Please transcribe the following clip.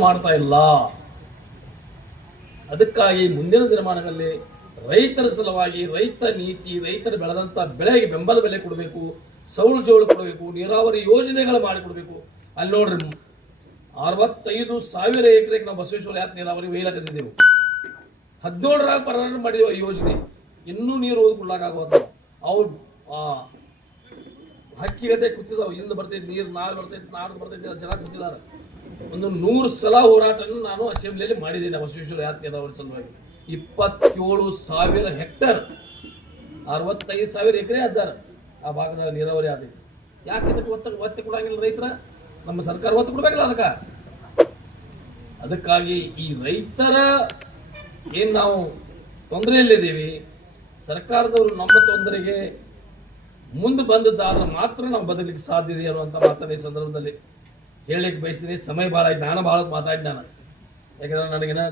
ಮಾಡ್ತಾ ಇಲ್ಲ. ಅದಕ್ಕಾಗಿ ಮುಂದಿನ ದಿನಮಾನಗಳಲ್ಲಿ ರೈತರ ಸಲುವಾಗಿ ರೈತ ನೀತಿ ರೈತರ ಬೆಳೆದಂತ ಬೆಳೆಗೆ ಬೆಂಬಲ ಬೆಲೆ ಕೊಡಬೇಕು ಸೌಳು ಜೋಳು ಕೊಡಬೇಕು ನೀರಾವರಿ ಯೋಜನೆಗಳು ಮಾಡಿಕೊಡ್ಬೇಕು ಅಲ್ಲಿ ನೋಡ್ರಿ ಅರವತ್ತೈದು ಸಾವಿರ ಎಕರೆಗೆ ನಾವು ಬಸವೇಶ್ವರ ಯಾತ್ ನೀರಾವರಿ ಒಯ್ಯಲಾಕತ್ತಿದ್ದೆವು ಹದಿನೇಳರಾಗ ಪ್ರಾರಂಭ ಮಾಡಿದ ಯೋಜನೆ ಇನ್ನೂ ನೀರು ಓದ್ಕೊಳ್ಳಾಕಾಗೋದು ಅವ್ರು ಆ, ಹಕ್ಕಿಗತೆ ಕೂತಿದಾವ ಇಂದ ಬರ್ತೈತಿ ನೀರು ನಾಳೆ ಬರ್ತೈತಿ ನಾಡ್ದು ಬರ್ತೈತಿ ಜನ ಕೂತಿದ್ದಾರೆ ಒಂದು ನೂರು ಸಲ ಹೋರಾಟವನ್ನು ನಾನು ಅಸೆಂಬ್ಲಿಯಲ್ಲಿ ಮಾಡಿದ್ದೇನೆ ಬಸವೇಶ್ವರ ಯಾತ್ರೆ ಅವರ ಸಲುವಾಗಿ. ಇಪ್ಪತ್ತೇಳು ಸಾವಿರ ಹೆಕ್ಟರ್, ಅರವತ್ತೈದು ಸಾವಿರ ಎಕರೆ ಅದಾರ ಆ ಭಾಗದಾಗ ನೀರಾವರಿ ಆದ ಯಾಕೆ ಇದಕ್ಕೆ ಒತ್ತಿ ಕೊಡಂಗಿಲ್ಲ ರೈತರ? ನಮ್ಮ ಸರ್ಕಾರ ಒತ್ತು ಕೊಡ್ಬೇಕಲ್ಲ ಅದಕ್ಕೆ? ಅದಕ್ಕಾಗಿ ಈ ರೈತರ ಏನ್ ನಾವು ತೊಂದರೆಯಲ್ಲಿದ್ದೀವಿ, ಸರ್ಕಾರದವರು ನಮ್ಮ ತೊಂದರೆಗೆ ಮುಂದೆ ಬಂದದ್ದಾದ್ರೆ ಮಾತ್ರ ನಾವು ಬದಲಿಕ್ಕೆ ಸಾಧ್ಯ ಇದೆ ಅನ್ನುವಂಥ ಮಾತನ್ನ ಈ ಸಂದರ್ಭದಲ್ಲಿ ಹೇಳಲಿಕ್ಕೆ ಬಯಸ್ತೀನಿ ಸಮಯ ಭಾಳ ಆಯ್ತು ನಾನು ಭಾಳ ಮಾತಾಡಿ ನಾನು. ಯಾಕಂದ್ರೆ ನನಗಿನ